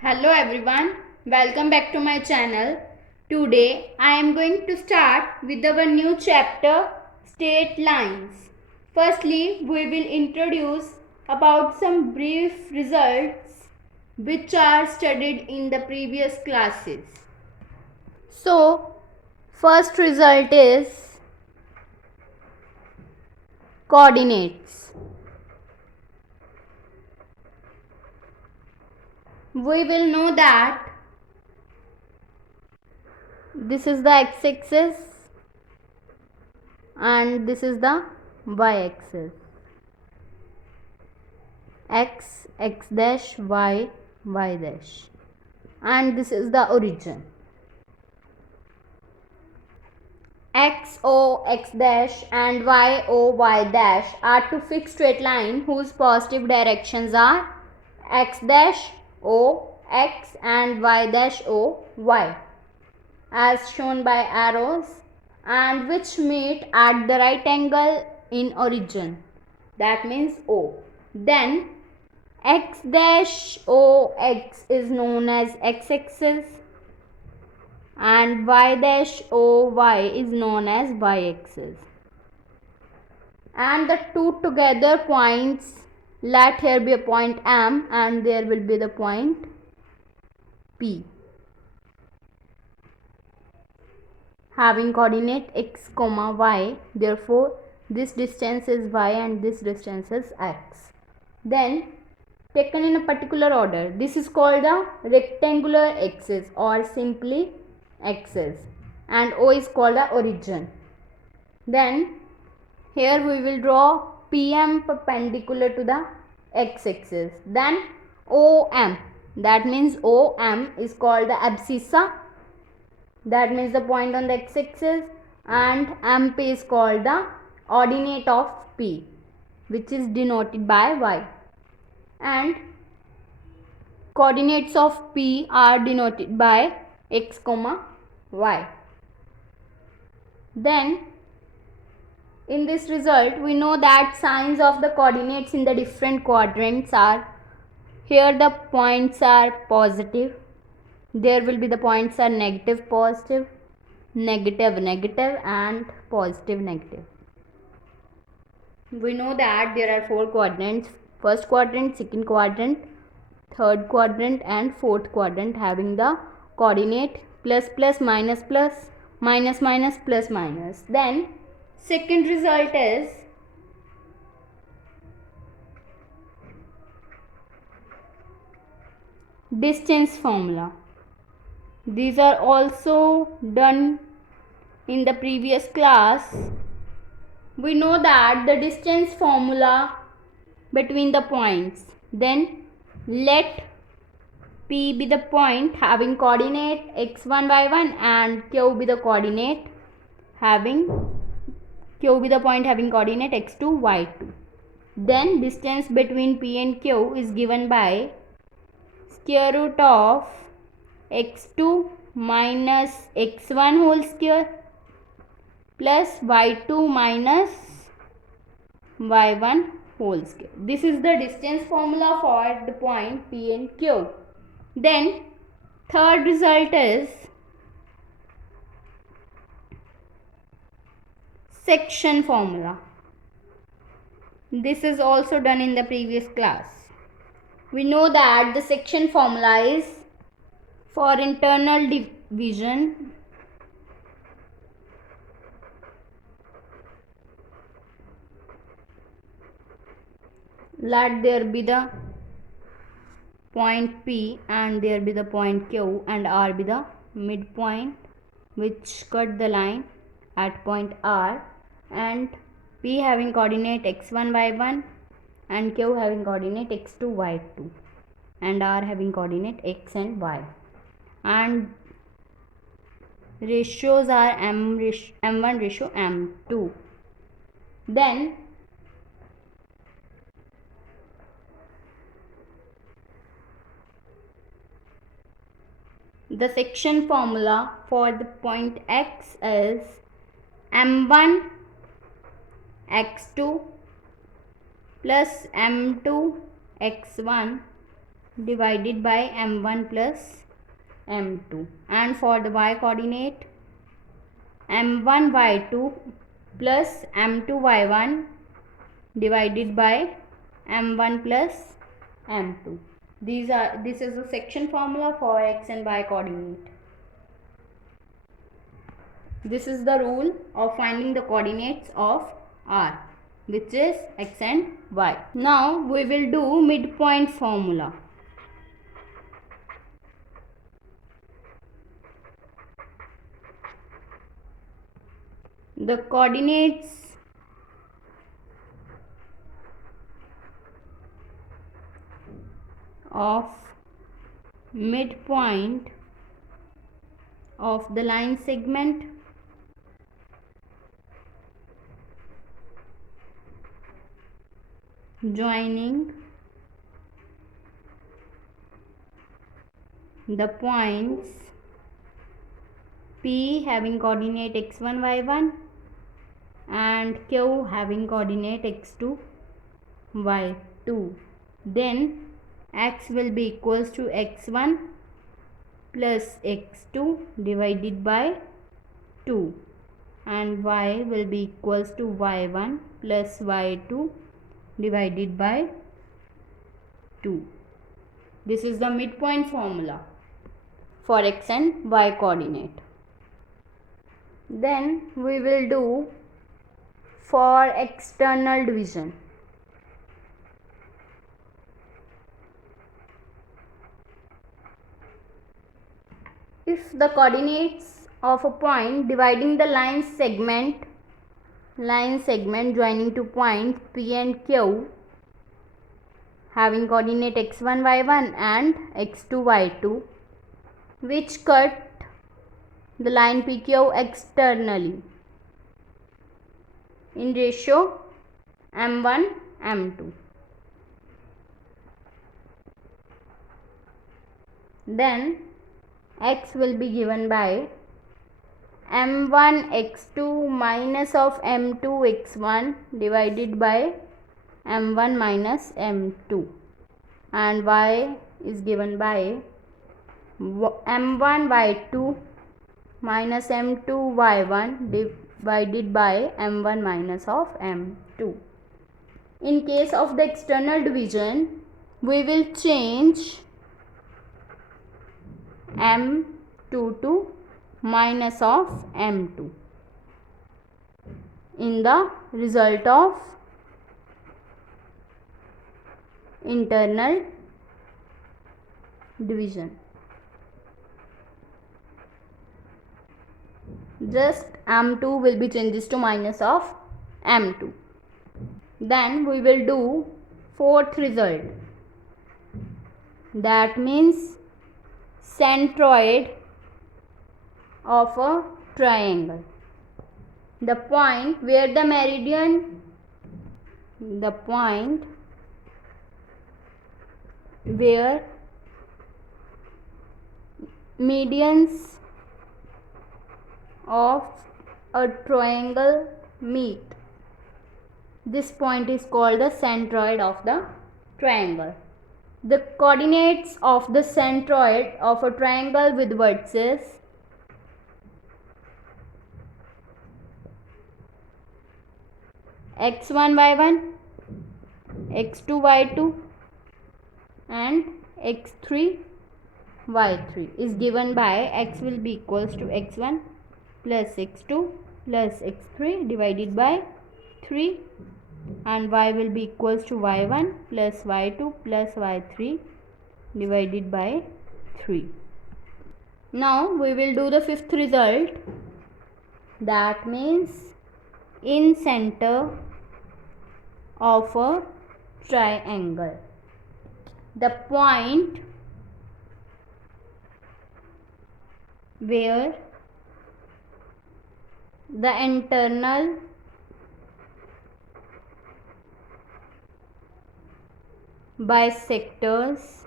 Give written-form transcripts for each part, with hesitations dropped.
Hello everyone, welcome back to my channel. Today I am going to start with our new chapter, Straight Lines. Firstly, we will introduce about some brief results which are studied in the previous classes. So, first result is coordinates. We will know that this is the x-axis and this is the y-axis. X dash, y dash, and this is the origin. X O x dash and y O y dash are two fixed straight lines whose positive directions are x dash O x and y dash O y, as shown by arrows, and which meet at the right angle in origin, that means O. Then x dash O x is known as x-axis and y dash O y is known as y-axis. And the two together points, let here be a point M and there will be the point P, having coordinate x comma y. Therefore, this distance is y and this distance is x. Then taken in a particular order, this is called the rectangular axis or simply axis, and O is called the origin. Then here we will draw PM perpendicular to the x-axis. Then OM, that means OM is called the abscissa, that means the point on the x-axis, and MP is called the ordinate of P, which is denoted by y, and coordinates of P are denoted by x comma y. Then in this result we know that signs of the coordinates in the different quadrants are, here the points are positive, there will be the points are negative positive, negative negative, and positive negative. We know that there are four quadrants: first quadrant, second quadrant, third quadrant, and fourth quadrant, having the coordinate plus plus minus plus, minus minus plus minus. Then second result is distance formula. These are also done in the previous class. We know that the distance formula between the points, then let P be the point having coordinate x1 y1 and Q be the coordinate having coordinate x2 y2. Then distance between P and Q is given by square root of x2 minus x1 whole square plus y2 minus y1 whole square. This is the distance formula for the point P and Q. Then third result is section formula. This is also done in the previous class. We know that the section formula is for internal division, let there be the point P and there be the point Q and R be the midpoint which cut the line at point R, and P having coordinate x1 y1 and Q having coordinate x2 y2 and R having coordinate x and y, and ratios are m1 ratio m2. Then the section formula for the point X is m1 x2 plus m2 x1 divided by m1 plus m2, and for the y coordinate m1 y2 plus m2 y1 divided by m1 plus m2. This is the section formula for x and y coordinate. This is the rule of finding the coordinates of R, which is x and y. Now we will do midpoint formula. The coordinates of midpoint of the line segment joining the points P having coordinate x1 y1 and Q having coordinate x2 y2. Then x will be equals to x1 plus x2 divided by 2, and y will be equals to y1 plus y2 divided by 2. This is the midpoint formula for x and y coordinate. Then we will do for external division. If the coordinates of a point dividing the line segment joining two points P and Q having coordinate x1 y1 and x2 y2, which cut the line PQ externally in ratio m1 m2. Then x will be given by m1 x2 minus of m2 x1 divided by m1 minus m2, and y is given by m1 y2 minus m2 y1 divided by m1 minus of m2. In case of the external division, we will change m2 to minus of m2 in the result of internal division. Just m2 will be changes to minus of m2. Then we will do fourth result, that means centroid of a triangle. The point where the medians of a triangle meet. This point is called the centroid of the triangle. The coordinates of the centroid of a triangle with vertices x1 y1, x2 y2 and x3 y3 is given by x will be equals to x1 plus x2 plus x3 divided by 3, and y will be equals to y1 plus y2 plus y3 divided by 3. Now we will do the fifth result, that means in center of a triangle. The point where the internal bisectors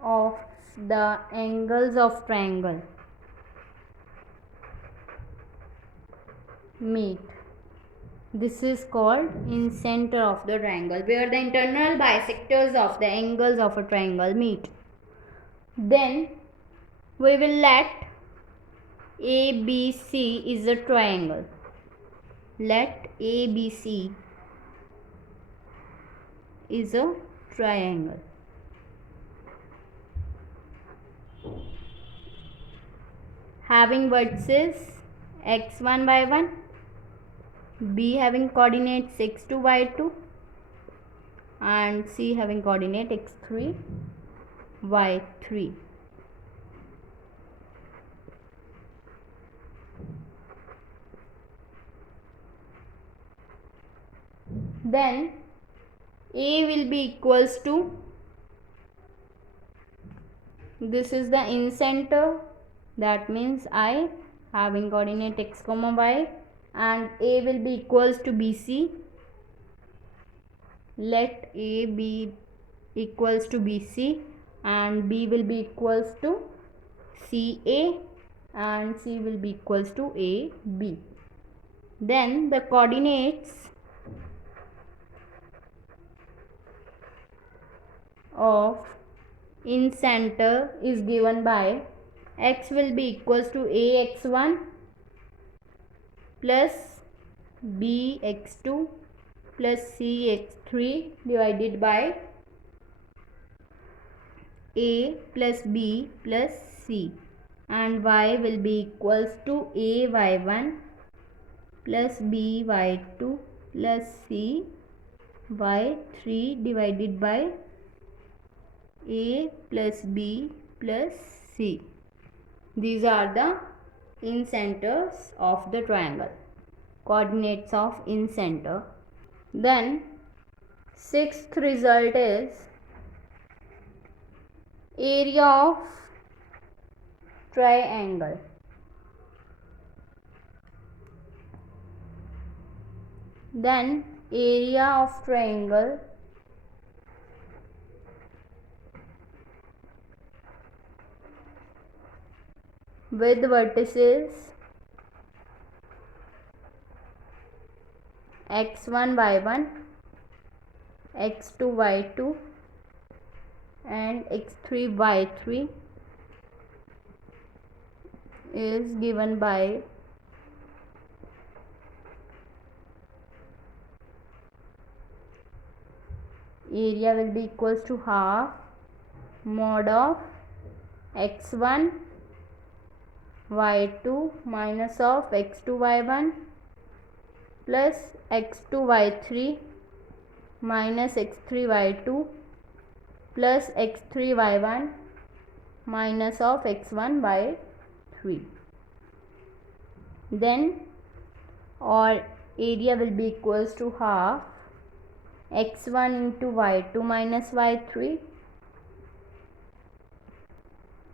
of the angles of triangle meet. This is called in center of the triangle, where the internal bisectors of the angles of a triangle meet. Then we will let ABC is a triangle. Let ABC is a triangle. Having vertices x1, y1, B having coordinates x2, y2, and C having coordinate x3, y3. Then A will be equals to, this is the in center, that means I having coordinate x comma y, and A will be equals to BC. Let A be equals to BC and B will be equals to CA and C will be equals to AB. Then the coordinates of in center is given by x will be equals to ax1 plus bx2 plus cx3 divided by a plus b plus c, and y will be equals to ay1 plus by2 plus c y3 divided by a plus b plus c. These are the in centers of the triangle, coordinates of in center. Then sixth result is area of triangle. Then area of triangle with vertices x1, y1, x2, y2 and x3, y3 is given by area will be equals to half mod of x1 y2 minus of x2 y1 plus x2 y3 minus x3 y2 plus x3 y1 minus of x1 y3. Then our area will be equals to half x1 into y2 minus y3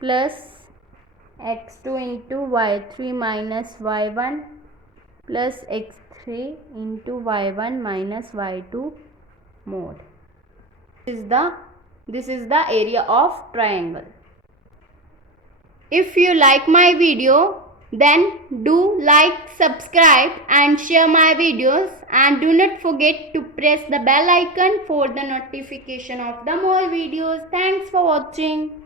plus x2 into y3 minus y1 plus x3 into y1 minus y2 mod. This is the area of triangle. If you like my video, then do like, subscribe and share my videos, and do not forget to press the bell icon for the notification of the more videos. Thanks for watching.